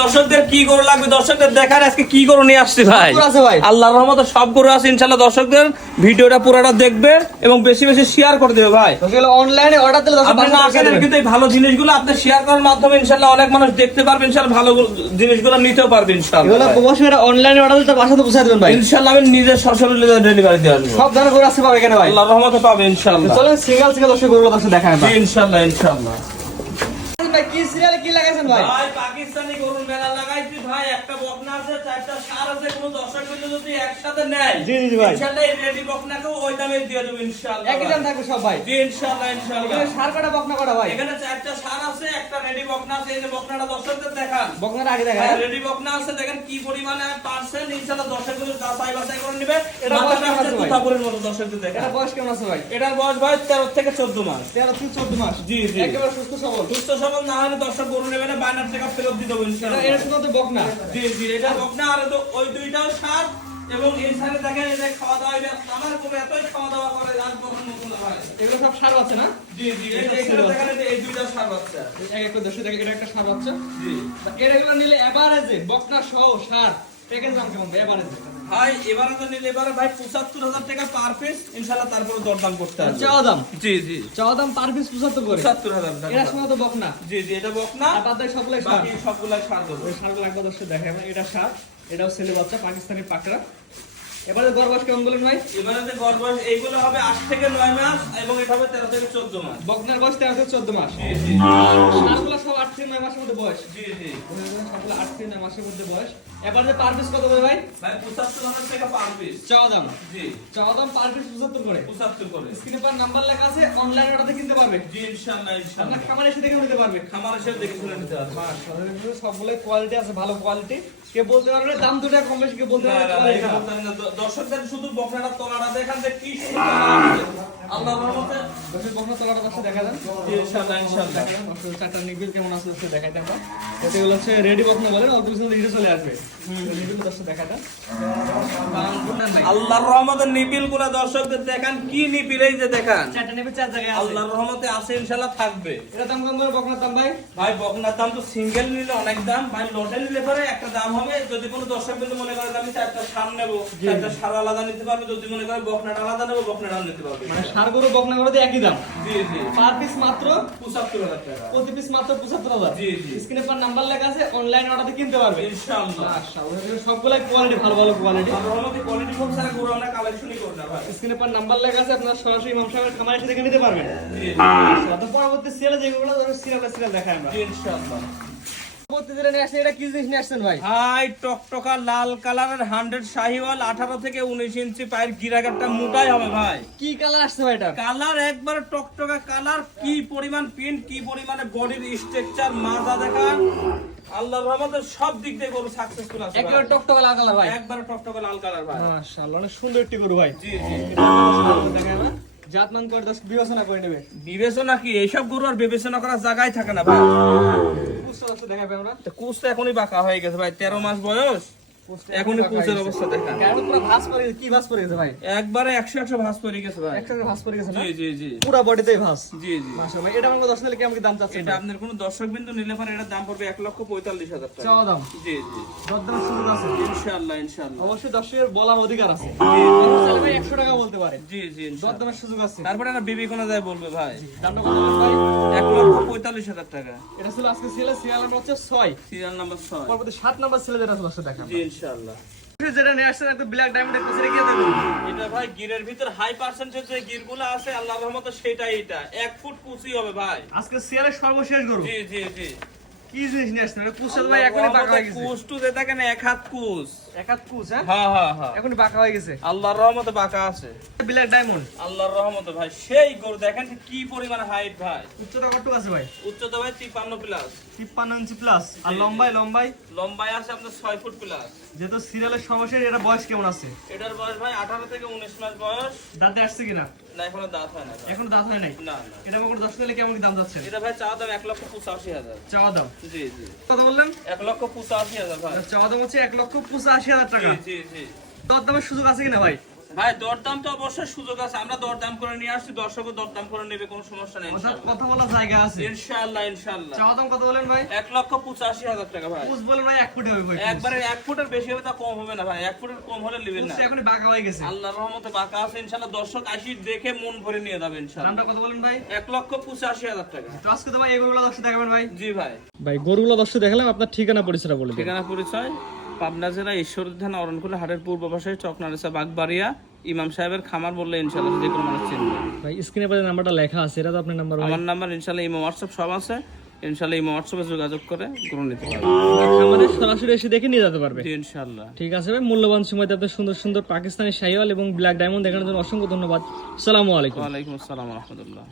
দর্শকদের কি গরু লাগবে দর্শকদের দেখার আজকে কি গরু নিয়ে আসছি ভাই আল্লাহর রহমতে সব গরু আছে ইনশাআল্লাহ। দর্শকদের ভিডিওটা পুরোটা দেখবে এবং বেশি বেশি শেয়ার করে দেবে ভাই। অনলাইনে অর্ডার দিলে আপনারা আসেন কিন্তু এই ভালো জিনিসগুলো আপনি শেয়ার করার মাধ্যমে ইনশাআল্লাহ অনেক মানুষ দেখতে পারবে, ইনশাআল্লাহ ভালো জিনিসগুলো নিতেও পারবে ইনশাআল্লাহ। এগুলো প্রবাসীরা অনলাইনে অর্ডার দিলে বাসাতে পৌঁছে দেবেন ভাই ইনশাআল্লাহ আমি নিজে সশরীরে ডেলিভারি দিয়ে আসবো। সব ধরনের গরু আছে পাবে এখানে ভাই আল্লাহর রহমতে পাবে ইনশাআল্লাহ। চলেন সিঙ্গেল সিঙ্গেল দর্শক গরুগুলো দর্শক দেখায় ভাই ইনশাআল্লাহ ইনশাআল্লাহ। ভাই কি সিরিয়ালে কি লাগাইছেন ভাই? ভাই পাকিস্তানি গরুর মেলা লাগাইছি ভাই, একটা বকনা আছে, চারটা ষাঁড় আছে। কোন দর্শক বিন্দু যদি একসাথে নেয় জি জি ভাই ইনশাআল্লাহ এই রেডি বকনাকেও ওই দামে দিয়ে দেব ইনশাআল্লাহ। একই দাম থাকবে সব ভাই জি ইনশাআল্লাহ ইনশাআল্লাহ। এখানে সার কাটা বকনা কাটা ভাই এখানে চারটা ষাঁড় আছে, একটা রেডি বকনা আছে। এই যে বকনাটা দর্শকদের দেখান, বকনাটা আগে দেখায় রেডি বকনা আছে, দেখেন কি পরিমাণে পার্সেন্ট ইনশাআল্লাহ দর্শকগুলো যাচাই বাছাই করে নেবে। এটা বয়স কেমন আছে ভাই? কুতাপুরের মতো দর্শকদের দেখেন। এটা বয়স কেমন আছে ভাই? এটার বয়স ভাই 13 থেকে 14 মাস। 13 থেকে 14 মাস জি জি একেবারে সুস্থ সবল সুস্থ সবল না হলে দর্শক গরু নেবে না, বাইনার টাকা ফেরত দিয়ে দেবো ইনশাআল্লাহ। এটা শুধু বকনা জি জি এটা বকনা আর ওই দুইটাও ষাঁড় এবং এই সাইডে দেখেন এই যে খাওয়া দাওয়া আমার গরু এতই খাওয়া দাওয়া করে আর কখন নতুন হয়। এগুলো সব সার আছে না? জি জি এখানে দেখেন এই দুইটা ষাঁড় বাচ্চা। এক একটা দর্শক দেখে এটা একটা সার বাচ্চা জি এগুলো নিলে এভারেজে বকনা সহ সার প্যাকেজ দাম কেমন এভারেজে? ভাই এবারে তো নিলে এবারে ভাই ৭৫,০০০ টাকা পার পিস ইনশাআল্লাহ, তারপরে দরদাম করতে হবে। চাওয়া দাম জি জি চাওয়া দাম পার পিস 75 করে ৭৫,০০০ টাকা। এরা সময় তো বকনা জি জি এটা বকনা আর বাদ বাকি সবগুলাই সার বাকি সবগুলাই ষাঁড় দেবো। ওই সারগুলো একবার দর্শক দেখায় ভাই এটা সার এটাও ছেলে বাচ্চা পাকিস্তানি পাকড়া এবারে গরবাস কেমন বলেন ভাই? এবারে যে গড় বয়স এইগুলো হবে ৮ থেকে ৯ মাস এবং এটা হবে 13 থেকে 14 মাস। বকনার বয়স 13 থেকে 14 মাস জি জি সারগুলো সব 8 থেকে 9 মাসের মধ্যে বয়স জি জি সবগুলো 8 থেকে 9 মাসের মধ্যে বয়স এবারে যে পার পিস কত করে ভাই? ভাই ৭৫,০০০ টাকা পার পিস। চাওয়া দাম জি চাওয়া দাম পার পিস 75 করে ৭৫ করে। স্ক্রিনে পার নাম্বার লেখা আছে অনলাইন অর্ডারে কিনতে পারবে জি ইনশাআল্লাহ ইনশাআল্লাহ। আপনার খামারে এসে দেখে নিতে পারবে খামার এসে দেখে শুনে নিতে হবে। মাশাআল্লাহ সবগুলো কোয়ালিটি আছে ভালো কোয়ালিটি কে বলতে পারবে দাম দুটো কম বেশি কে বলতে না, পারবে না, না, quality এটা খারাপ। বলতে হবে না। দর্শকদের শুধু বকনাটা তলাটা দেখান যে কি সুন্দর লাগছে। আল্লাহর রহমতে দর্শক বকনা তলাটা দর্শক দেখা দেন জি ইনশাআল্লাহ ইনশাআল্লাহ। দর্শক চারটা নিবিল কেমন আছে দর্শক দেখাই দেন এটা হলো হচ্ছে রেডি বকনা বলে অল্প কিছু দিকে চলে আসবে নিবিল দর্শক দেখা দেন আল্লাহর রহমতে নিপিল গুলা দর্শকদের দেখান কি নিপিল, এই যে দেখান চারটা নিবিল চার জায়গায় আছে আল্লাহর রহমতে আছে ইনশাআল্লাহ থাকবে। এটা দাম কম করে বকনার দাম ভাই ভাই বকনার দাম তো সিঙ্গেল নিলে অনেক দাম, ভাই লটে নিলে পরে একটা দাম হবে। যদি কোনো দর্শক বিন্দু মনে করে আমি চারটা ষাঁড় নেবো, চারটা ষাঁড় আলাদা নিতে পারবে। যদি মনে করে বকনাটা আলাদা নেবো, বকনাটাও নিতে পারবে। মানে সার গরু বকনা গরু দিয়ে একই দাম জি জি পার পিস মাত্র ৭৫,০০০ টাকা। প্রতি পিস মাত্র 75,000 জি জি স্ক্রিনে পার নাম্বার লেখা আছে অনলাইন অর্ডারে কিনতে পারবে ইনশাআল্লাহ। মাশাআল্লাহ সবগুলাই কোয়ালিটি ভালো ভালো কোয়ালিটি আল্লাহর রহমতে কোয়ালিটি খুব সারা গরু আমরা কালেকশনই করি না ভাই। স্ক্রিনে পার নাম্বার লেখা আছে আপনারা সরাসরি ইমাম সাহেবের খামারে এসে দেখে নিতে পারবেন জি তো পরবর্তী সিরিয়ালে যেগুলো সিরিয়াল দেখাই আমরা জি ইনশাআল্লাহ। পরবর্তী যেটা নিয়ে আসছেন এটা কি জিনিস নিয়ে আসছেন ভাই? ভাই টকটকা লাল কালারের 100 শাহিওয়াল 18 থেকে 19 ইঞ্চি পায়ের গিরাগারটা মোটাই হবে ভাই। কি কালার আসছে ভাই এটা? কালার একবার টকটকা কালার, কি পরিমাণ প্রিন্ট, কি পরিমাণে বডির স্ট্রাকচার, মাজা দেখান। আল্লাহর রহমতে সব দিক দিয়ে গরু সাকসেসফুল আছে একেবারে টকটকা লাল কালার ভাই একবার টকটকা লাল কালার ভাই। মাশাআল্লাহ অনেক সুন্দর একটি গরু ভাই জি জি দেখাই আমরা জাতমান করে দশ বিবেচনা করে নেবে বিবেচনা কি, এইসব গরু আর বিবেচনা করার জায়গায় থাকে না ভাই। বুঝতে পারছো দেখাবে আমরা কুচ তো এখনই বাঁকা হয়ে গেছে ভাই, 13 মাস বয়স এখনই কুচের অবস্থা দেখান। কেন পুরো ভাঁজ পড়ে গেছে? কি ভাঁজ পড়ে গেছে ভাই? একবারে 100 ভাঁজ পড়ে গেছে ভাই। একসাথে ভাঁজ পড়ে গেছে না? জি জি জি পুরো বডিতেই ভাঁজ জি জি মাশাআল্লাহ ভাই এটা আমরা 10 নিলে কেমন কি দাম চাচ্ছেন? এটা আপনার কোনো দর্শক বিন্দু নিলে পরে এটার দাম পড়বে 1,45,000 টাকা। চাওয়া দাম জি জি দরদামের সুযোগ আছে ইনশাআল্লাহ ইনশাআল্লাহ। অবশ্যই দর্শকের বলার অধিকার আছে জি মানুষ চাইলে ভাই 100 টাকা বলতে পারে জি জি ইনশাআল্লাহ। দরদামের সুযোগ আছে তারপরে একটা বিবি কোনা যায় বলবে ভাই দামটা কত বলেন ভাই? 1,45,000 টাকা। এটা ছিল আজকে সিরিয়াল নাম্বার হচ্ছে 6 সিরিয়াল নাম্বার 6। পরবর্তী 7 নাম্বার ছেলে যেটা আছে দর্শক দেখান জি ইনশাআল্লাহ। যেটা নিয়ে আসছেন একদম ব্ল্যাক ডায়মন্ডের পিছনে গিয়ে দেবো এটা ভাই গিরের ভিতর হাই পার্সেন্টেজ যে গিরগুলো আছে আল্লাহর রহমতে সেটাই এটা 1 ফুট কুচি হবে ভাই। আজকে সিরিয়ালের সর্বশেষ গরু জি জি জি কি জিনিস নিয়ে আসছেন কুশল ভাই এখনই বাঁকা হয়ে গেছে কুচ টু যে দেখেন এক হাত কুচ। এক হাত কুচ হ্যাঁ হ্যাঁ হ্যাঁ হ্যাঁ এখনই বাঁকা হয়ে গেছে আল্লাহর রহমতে বাঁকা আছে। ব্ল্যাক ডায়মন্ড আল্লাহর রহমতে ভাই সেই গরু দেখেন কি পরিমাণ হাইট ভাই। উচ্চতা কতটুকু আছে ভাই? উচ্চতা ভাই 53 প্লাস 53 ইঞ্চি প্লাস আর লম্বাই লম্বায় আছে আপনার 6 ফুট প্লাস। যেহেতু সিরিয়ালের সর্বশেষ এটা বয়স কেমন আছে? এটার বয়স ভাই 18 থেকে 19 মাস বয়স। দাঁতে আসছে কিনা? না এখনো দাঁত হয় না ভাই। এখনো দাঁত হয় নাই না না এটা আমার 10 নিলে কেমন কি দাম যাচ্ছে? এটা ভাই চাওয়া দাম 1,85,000। চাওয়া দাম জি জি কত বললেন? 1,85,000 ভাই। চাওয়া দাম হচ্ছে 1,85,000 টাকা জি জি জি দর দামের সুযোগ আছে কিনা ভাই? ভাই দরদাম তো অবশ্যই সুযোগ আছে, আমরা দরদাম করে নিয়ে আসছি, দর্শকও দরদাম করে নেবে, কোনো সমস্যা নেই অর্থাৎ কথা বলার জায়গা আছে। ইনশাআল্লাহ ইনশাআল্লাহ। চাওয়া দাম কত বলেন ভাই? 1,85,000 টাকা ভাই। পুষ বলেন ভাই 1 ফুট হবে ভাই। একবারে 1 ফুটের বেশি হবে তা কম হবে না ভাই, 1 ফুটের কম হলে নেবেন না। পুষ এখনই বাঁকা হয়ে গেছে। আল্লাহর রহমতে বাঁকা আছে ইনশাআল্লাহ, দর্শক আসি দেখে মন ভরে নিয়ে যাবে ইনশাআল্লাহ। দামটা কত বলেন ভাই? 1,85,000 টাকা। তো আজকে তো ভাই এগুলো দর্শক দেখাবেন ভাই। জি ভাই। ভাই গরুগুলো দর্শক দেখালাম, আপনার ঠিকানা পরিচয়টা বলে দিন। ঠিকানা পরিচয় পাবনা জেলা ঈশ্বরদী থানা অরণকুলা হাটের পূর্ব পাশে চকনারেসা বাগবাড়িয়া, ইমাম সাহেবের খামার বললে ইনশাআল্লাহ যে কোনো মানুষ চিনবে। ভাই স্ক্রিনে পরে নাম্বারটা লেখা আছে, এটা তো আপনার নাম্বার। আমার নাম্বার ইনশাআল্লাহ ইমো হোয়াটসঅ্যাপ সব আছে, ইনশাআল্লাহ ইমো হোয়াটসঅ্যাপে যোগাযোগ করে গরু নিতে পারবে, খামারে সরাসরি এসে দেখে নিয়ে যেতে পারবে। জি ইনশাআল্লাহ। ঠিক আছে ভাই, মূল্যবান সময় আপনার সুন্দর সুন্দর পাকিস্তানি শাহিওয়াল এবং ব্ল্যাক ডায়মন্ড দেখানোর জন্য অসংখ্য ধন্যবাদ। আসসালামু আলাইকুম। ওয়ালাইকুম আসসালাম ওয়া রাহমাতুল্লাহ।